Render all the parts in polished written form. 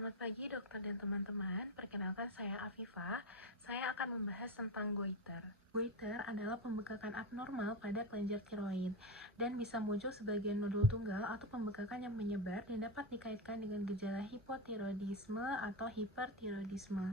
Selamat pagi dokter dan teman-teman, perkenalkan saya Afifah. Saya akan membahas tentang goiter. Goiter adalah pembekakan abnormal pada kelenjar tiroid dan bisa muncul sebagai nodul tunggal atau pembekakan yang menyebar dan dapat dikaitkan dengan gejala hipotiroidisme atau hipertiroidisme.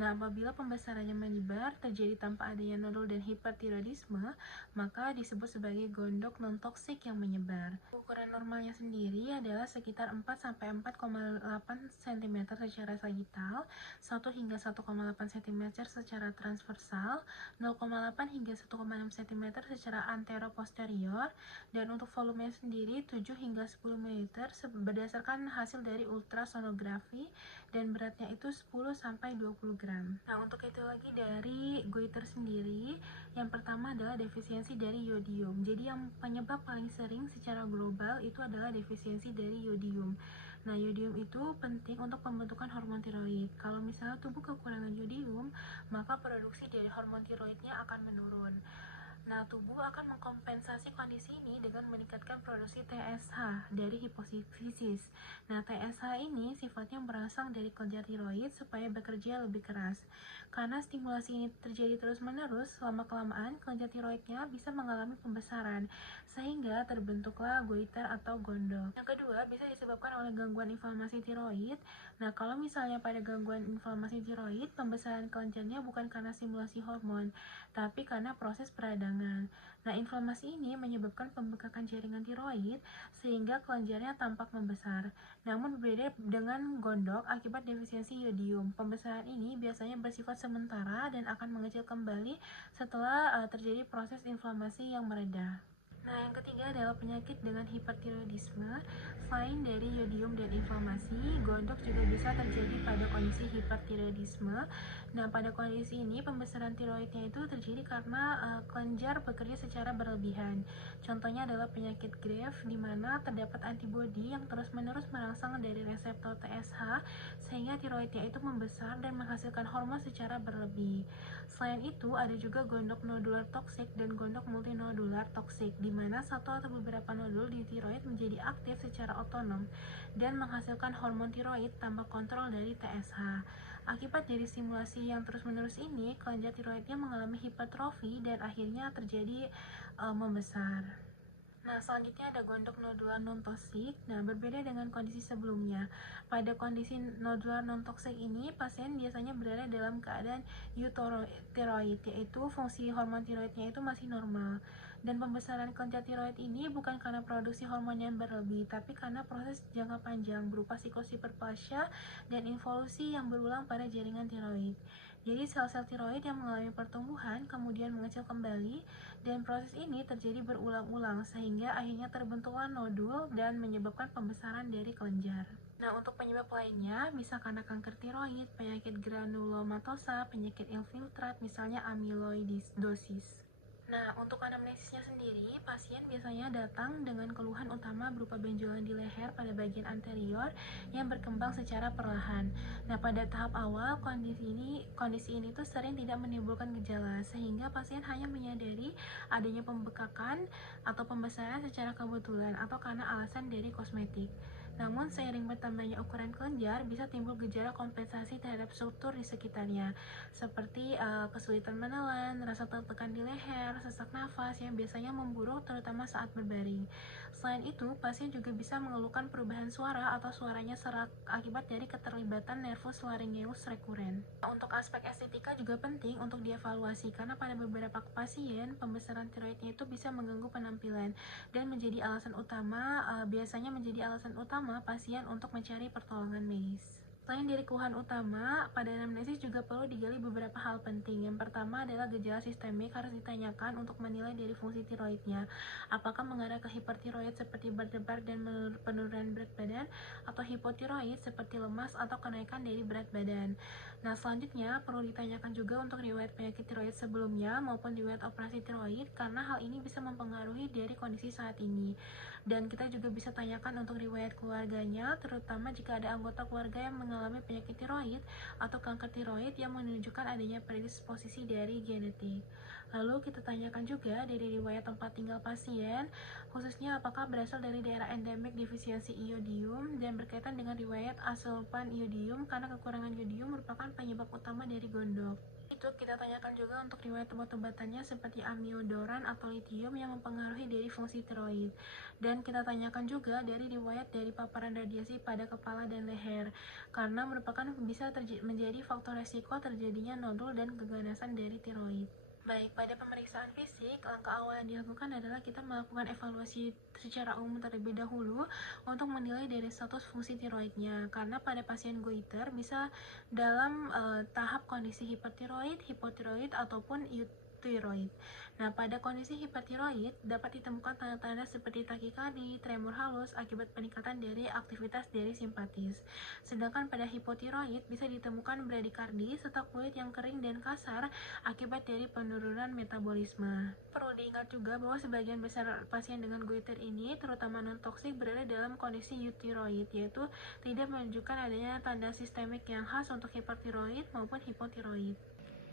Nah, apabila pembesarannya menyebar terjadi tanpa adanya nodul dan hipertiroidisme, maka disebut sebagai gondok non-toksik yang menyebar. Ukuran normalnya sendiri adalah sekitar 4-4,8 cm secara sagital, 1 hingga 1,8 cm secara transversal, 0,8 hingga 1,6 cm secara antero-posterior, dan untuk volumenya sendiri 7 hingga 10 ml berdasarkan hasil dari ultrasonografi, dan beratnya itu 10-20 gram. Nah, untuk etiologi dari goiter sendiri, yang pertama adalah defisiensi dari yodium. Jadi yang penyebab paling sering secara global itu adalah defisiensi dari yodium. Nah, yodium itu penting untuk pembentukan hormon tiroid. Kalau misalnya tubuh kekurangan yodium, maka produksi dari hormon tiroidnya akan menurun. Nah, tubuh akan mengkompensasi kondisi ini dengan meningkatkan produksi TSH dari hipofisis. Nah, TSH ini sifatnya merangsang dari kelenjar tiroid supaya bekerja lebih keras. Karena stimulasi ini terjadi terus-menerus, lama-kelamaan kelenjar tiroidnya bisa mengalami pembesaran, sehingga terbentuklah goiter atau gondok. Yang kedua, bisa disebabkan oleh gangguan inflamasi tiroid. Nah, kalau misalnya pada gangguan inflamasi tiroid, pembesaran kelenjarnya bukan karena stimulasi hormon, tapi karena proses peradangan. Nah, inflamasi ini menyebabkan pembekakan jaringan tiroid sehingga kelenjarnya tampak membesar. Namun berbeda dengan gondok akibat defisiensi yodium. Pembesaran ini biasanya bersifat sementara dan akan mengecil kembali setelah terjadi proses inflamasi yang mereda. Nah, yang ketiga adalah penyakit dengan hipertiroidisme. Selain dari yodium dan inflamasi, gondok juga bisa terjadi pada kondisi hipertiroidisme. Nah, pada kondisi ini pembesaran tiroidnya itu terjadi karena kelenjar bekerja secara berlebihan. Contohnya adalah penyakit Graves, di mana terdapat antibodi yang terus-menerus merangsang dari reseptor TSH sehingga tiroidnya itu membesar dan menghasilkan hormon secara berlebih. Selain itu, ada juga gondok nodular toksik dan gondok multinodular toksik, di mana satu atau beberapa nodul di tiroid menjadi aktif secara otonom dan menghasilkan hormon tiroid tanpa kontrol dari TSH. Akibat dari stimulasi yang terus-menerus ini, kelenjar tiroidnya mengalami hipertrofi dan akhirnya terjadi membesar. Nah, selanjutnya ada gondok nodular non-toksik. Nah, berbeda dengan kondisi sebelumnya. Pada kondisi nodular non-toksik ini, pasien biasanya berada dalam keadaan euthyroid, yaitu fungsi hormon tiroidnya itu masih normal. Dan pembesaran kelenjar tiroid ini bukan karena produksi hormon yang berlebih, tapi karena proses jangka panjang berupa siklus hiperplasia dan involusi yang berulang pada jaringan tiroid. Jadi sel-sel tiroid yang mengalami pertumbuhan kemudian mengecil kembali, dan proses ini terjadi berulang-ulang sehingga akhirnya terbentuklah nodul dan menyebabkan pembesaran dari kelenjar. Nah, untuk penyebab lainnya bisa karena kanker tiroid, penyakit granulomatosa, penyakit infiltrat, misalnya amyloidosis. Nah, untuk anamnesisnya sendiri, pasien biasanya datang dengan keluhan utama berupa benjolan di leher pada bagian anterior yang berkembang secara perlahan. Nah, pada tahap awal, kondisi ini tuh sering tidak menimbulkan gejala, sehingga pasien hanya menyadari adanya pembekakan atau pembesaran secara kebetulan atau karena alasan dari kosmetik. Namun, seiring bertambahnya ukuran kelenjar, bisa timbul gejala kompensasi terhadap struktur di sekitarnya, seperti kesulitan menelan, rasa tertekan di leher, sesak nafas yang biasanya memburuk terutama saat berbaring. Selain itu, pasien juga bisa mengeluhkan perubahan suara atau suaranya serak akibat dari keterlibatan nervus laryngeus rekuren. Untuk aspek estetika juga penting untuk dievaluasi karena pada beberapa pasien pembesaran tiroidnya itu bisa mengganggu penampilan dan biasanya menjadi alasan utama pasien untuk mencari pertolongan medis. Selain dari keluhan utama, pada anamnesis juga perlu digali beberapa hal penting. Yang pertama adalah gejala sistemik harus ditanyakan untuk menilai dari fungsi tiroidnya. Apakah mengarah ke hipertiroid seperti berdebar dan penurunan berat badan, atau hipotiroid seperti lemas atau kenaikan dari berat badan. Nah, selanjutnya perlu ditanyakan juga untuk riwayat penyakit tiroid sebelumnya maupun riwayat operasi tiroid, karena hal ini bisa mempengaruhi dari kondisi saat ini. Dan kita juga bisa tanyakan untuk riwayat keluarganya, terutama jika ada anggota keluarga yang mengalami penyakit tiroid atau kanker tiroid yang menunjukkan adanya predisposisi dari genetik. Lalu kita tanyakan juga dari riwayat tempat tinggal pasien, khususnya apakah berasal dari daerah endemik defisiensi iodium dan berkaitan dengan riwayat asupan iodium karena kekurangan iodium merupakan penyebab utama dari gondok. Itu kita tanyakan juga untuk riwayat obat-obatannya seperti amiodaron atau litium yang mempengaruhi dari fungsi tiroid. Dan kita tanyakan juga dari riwayat dari paparan radiasi pada kepala dan leher, karena merupakan bisa menjadi faktor resiko terjadinya nodul dan keganasan dari tiroid. Baik, pada pemeriksaan fisik, langkah awal yang dilakukan adalah kita melakukan evaluasi secara umum terlebih dahulu untuk menilai dari status fungsi tiroidnya. Karena pada pasien goiter bisa dalam tahap kondisi hipertiroid, hipotiroid, ataupun euthyroid. Nah, pada kondisi hipertiroid dapat ditemukan tanda-tanda seperti takikardi, tremor halus akibat peningkatan dari aktivitas dari simpatis. Sedangkan pada hipotiroid bisa ditemukan bradikardi serta kulit yang kering dan kasar akibat dari penurunan metabolisme. Perlu diingat juga bahwa sebagian besar pasien dengan goiter ini, terutama non-toksik, berada dalam kondisi euthyroid, yaitu tidak menunjukkan adanya tanda sistemik yang khas untuk hipertiroid maupun hipotiroid.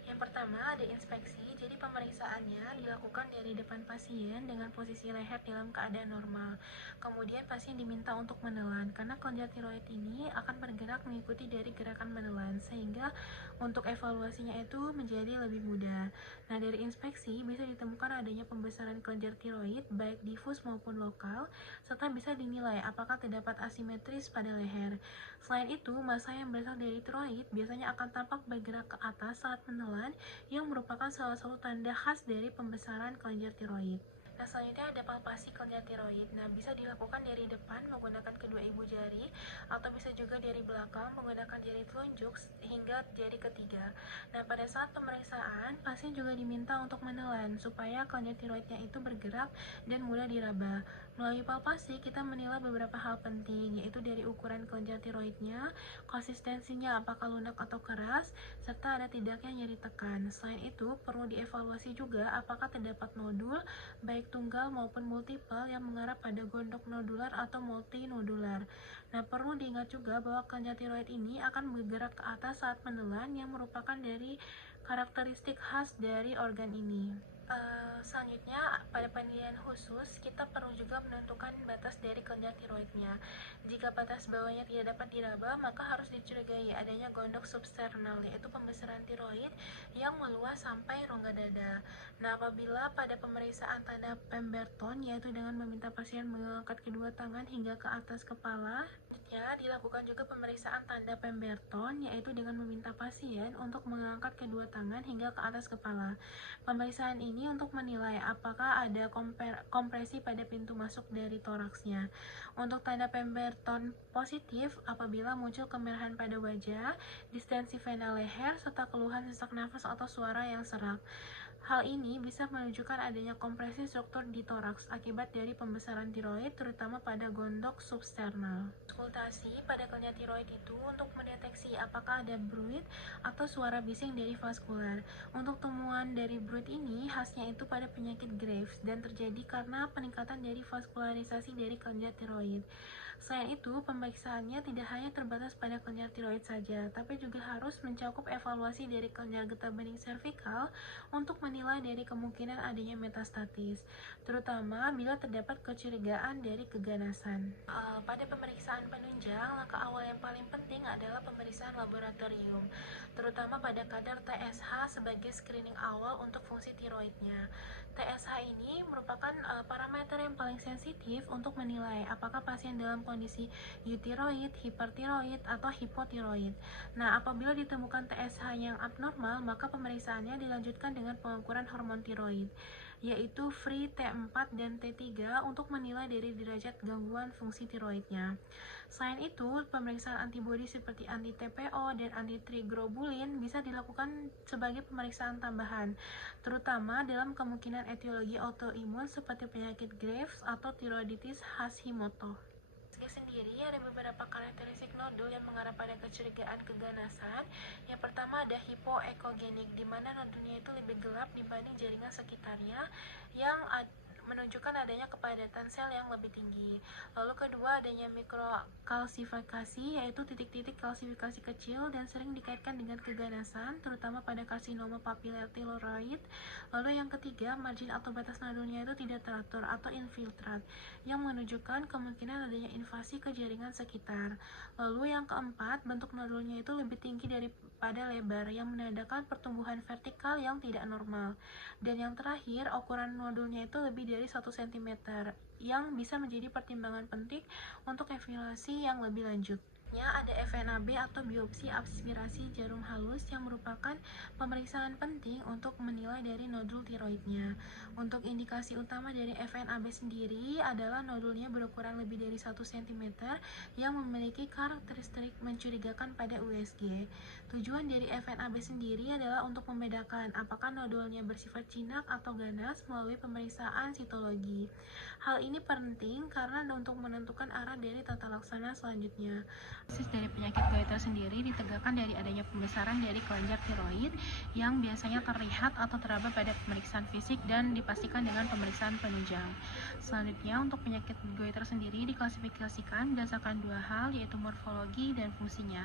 Yang pertama ada inspeksi, jadi pemeriksaannya dilakukan dari depan pasien dengan posisi leher dalam keadaan normal. Kemudian pasien diminta untuk menelan, karena kelenjar tiroid ini akan bergerak mengikuti dari gerakan menelan, sehingga untuk evaluasinya itu menjadi lebih mudah. Nah, dari inspeksi bisa ditemukan adanya pembesaran kelenjar tiroid, baik difus maupun lokal, serta bisa dinilai apakah terdapat asimetris pada leher. Selain itu, massa yang berasal dari tiroid biasanya akan tampak bergerak ke atas saat menelan, yang merupakan salah satu tanda khas dari pembesaran kelenjar tiroid. Nah, selanjutnya ada palpasi kelenjar tiroid. Nah, bisa dilakukan dari depan menggunakan kedua ibu jari, atau bisa juga dari belakang menggunakan jari telunjuk hingga jari ketiga. Nah, pada saat pemeriksaan, pasien juga diminta untuk menelan supaya kelenjar tiroidnya itu bergerak dan mudah diraba. Melalui palpasi, kita menilai beberapa hal penting, yaitu dari ukuran kelenjar tiroidnya, konsistensinya apakah lunak atau keras, serta ada tidaknya nyeri tekan. Selain itu, perlu dievaluasi juga apakah terdapat nodul, baik tunggal maupun multiple yang mengarah pada gondok nodular atau multinodular. Nah, perlu diingat juga bahwa kelenjar tiroid ini akan bergerak ke atas saat menelan, yang merupakan dari karakteristik khas dari organ ini. Selanjutnya, pada penilaian khusus, kita perlu juga menentukan batas dari kelenjar tiroidnya. Jika batas bawahnya tidak dapat diraba, maka harus dicurigai adanya gondok substernal, yaitu pembesaran tiroid yang meluas sampai rongga dada. Nah, apabila pada pemeriksaan tanda Pemberton, yaitu dengan meminta pasien mengangkat kedua tangan hingga ke atas kepala, dilakukan juga pemeriksaan tanda Pemberton, yaitu dengan meminta pasien untuk mengangkat kedua tangan hingga ke atas kepala. Pemeriksaan ini untuk menilai apakah ada kompresi pada pintu masuk dari toraksnya. Untuk tanda Pemberton positif apabila muncul kemerahan pada wajah, distensi vena leher, serta keluhan sesak nafas atau suara yang serak. Hal ini bisa menunjukkan adanya kompresi struktur di toraks akibat dari pembesaran tiroid, terutama pada gondok substernal. Konsultasi pada kelenjar tiroid itu untuk mendeteksi apakah ada bruit atau suara bising dari vaskular. Untuk temuan dari bruit ini khasnya itu pada penyakit Graves dan terjadi karena peningkatan dari vaskularisasi dari kelenjar tiroid. Selain itu, pemeriksaannya tidak hanya terbatas pada kelenjar tiroid saja, tapi juga harus mencakup evaluasi dari kelenjar getah bening servikal untuk menilai dari kemungkinan adanya metastatis, terutama bila terdapat kecurigaan dari keganasan. Pada pemeriksaan penunjang, langkah awal yang paling penting adalah pemeriksaan laboratorium, terutama pada kadar TSH sebagai screening awal untuk fungsi tiroidnya. TSH ini merupakan parameter yang paling sensitif untuk menilai apakah pasien dalam kondisi euthyroid, hipertiroid, atau hipotiroid. Nah, apabila ditemukan TSH yang abnormal, maka pemeriksaannya dilanjutkan dengan pengukuran hormon tiroid, yaitu free T4 dan T3 untuk menilai dari derajat gangguan fungsi tiroidnya. Selain itu, pemeriksaan antibodi seperti anti-TPO dan anti-triglobulin bisa dilakukan sebagai pemeriksaan tambahan, terutama dalam kemungkinan etiologi autoimun seperti penyakit Graves atau tiroiditis Hashimoto. Sendiri ada beberapa karakteristik nodul yang mengarah pada kecurigaan keganasan. Yang pertama ada hipoekogenik, di mana nodulnya itu lebih gelap dibanding jaringan sekitarnya yang menunjukkan adanya kepadatan sel yang lebih tinggi. Lalu kedua, adanya mikrokalsifikasi, yaitu titik-titik kalsifikasi kecil dan sering dikaitkan dengan keganasan, terutama pada karsinoma papiler tiroid. Lalu yang ketiga, margin atau batas nodulnya itu tidak teratur atau infiltrat, yang menunjukkan kemungkinan adanya invasi ke jaringan sekitar. Lalu yang keempat, bentuk nodulnya itu lebih tinggi daripada lebar, yang menandakan pertumbuhan vertikal yang tidak normal. Dan yang terakhir, ukuran nodulnya itu lebih dari 1 cm, yang bisa menjadi pertimbangan penting untuk evaluasi yang lebih lanjut. Ada FNAB atau biopsi aspirasi jarum halus, yang merupakan pemeriksaan penting untuk menilai dari nodul tiroidnya. Untuk indikasi utama dari FNAB sendiri adalah nodulnya berukuran lebih dari 1 cm yang memiliki karakteristik mencurigakan pada USG. Tujuan dari FNAB sendiri adalah untuk membedakan apakah nodulnya bersifat jinak atau ganas melalui pemeriksaan sitologi. Hal ini penting karena untuk menentukan arah dari tata laksana selanjutnya. Analisis dari penyakit goiter sendiri ditegakkan dari adanya pembesaran dari kelenjar tiroid yang biasanya terlihat atau teraba pada pemeriksaan fisik dan dipastikan dengan pemeriksaan penunjang. Selanjutnya, untuk penyakit goiter sendiri diklasifikasikan berdasarkan dua hal, yaitu morfologi dan fungsinya.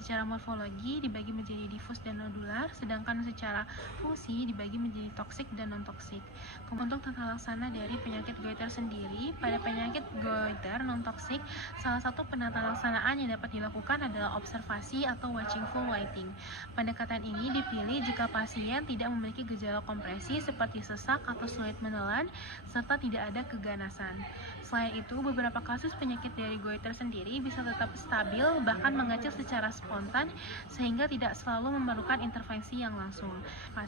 Secara morfologi dibagi menjadi difus dan nodular, sedangkan secara fungsi dibagi menjadi toksik dan non-toksik. Untuk tata laksana dari penyakit goiter sendiri, pada penyakit goiter non-toksik, salah satu penata laksanaan yang dapat dilakukan adalah observasi atau watchful waiting. Pendekatan ini dipilih jika pasien tidak memiliki gejala kompresi seperti sesak atau sulit menelan, serta tidak ada keganasan. Selain itu, beberapa kasus penyakit dari goiter sendiri bisa tetap stabil, bahkan mengecil secara spontan, sehingga tidak selalu memerlukan intervensi yang langsung.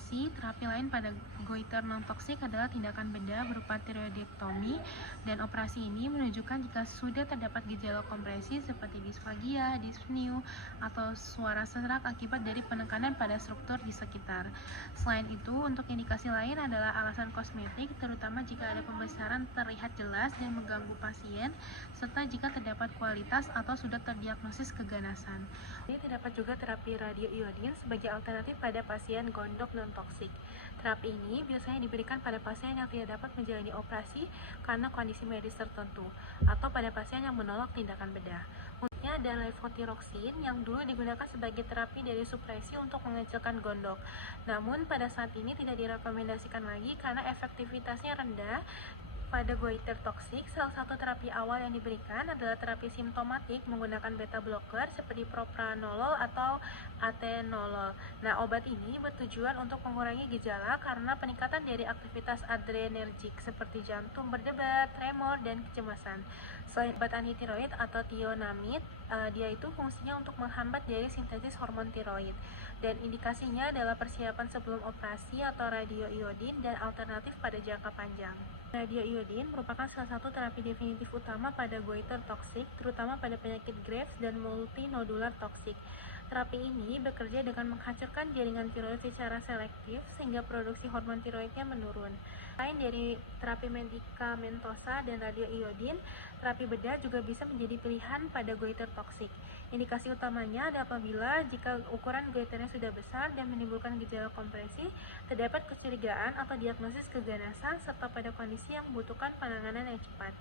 Terapi lain pada goiter non-toksik adalah tindakan bedah berupa tiroidektomi, dan operasi ini menunjukkan jika sudah terdapat gejala kompresi seperti disfagia, dyspnea, atau suara serak akibat dari penekanan pada struktur di sekitar. Selain itu, untuk indikasi lain adalah alasan kosmetik, terutama jika ada pembesaran terlihat jelas dan mengganggu pasien, serta jika terdapat kualitas atau sudah terdiagnosis keganasan. Ini terdapat juga terapi radioiodin sebagai alternatif pada pasien gondok non-toksik. Terapi ini biasanya diberikan pada pasien yang tidak dapat menjalani operasi karena kondisi medis tertentu, atau pada pasien yang menolak tindakan bedah. Untuknya ada levothyroxine yang dulu digunakan sebagai terapi dari supresi untuk mengecilkan gondok. Namun pada saat ini tidak direkomendasikan lagi karena efektivitasnya rendah. Pada goiter toksik, salah satu terapi awal yang diberikan adalah terapi simptomatik menggunakan beta blocker seperti propranolol atau atenolol. Nah, obat ini bertujuan untuk mengurangi gejala karena peningkatan dari aktivitas adrenergik seperti jantung berdebar, tremor, dan kecemasan. Selain obat antitiroid atau tionamid, dia itu fungsinya untuk menghambat dari sintesis hormon tiroid. Dan indikasinya adalah persiapan sebelum operasi atau radioiodin dan alternatif pada jangka panjang. Radioiodin merupakan salah satu terapi definitif utama pada goiter toksik, terutama pada penyakit Graves dan multinodular toksik. Terapi ini bekerja dengan menghancurkan jaringan tiroid secara selektif sehingga produksi hormon tiroidnya menurun. Selain dari terapi medikamentosa dan radioiodin, terapi bedah juga bisa menjadi pilihan pada goiter toksik. Indikasi utamanya adalah apabila jika ukuran goiternya sudah besar dan menimbulkan gejala kompresi, terdapat kecurigaan atau diagnosis keganasan, serta pada kondisi yang membutuhkan penanganan yang cepat.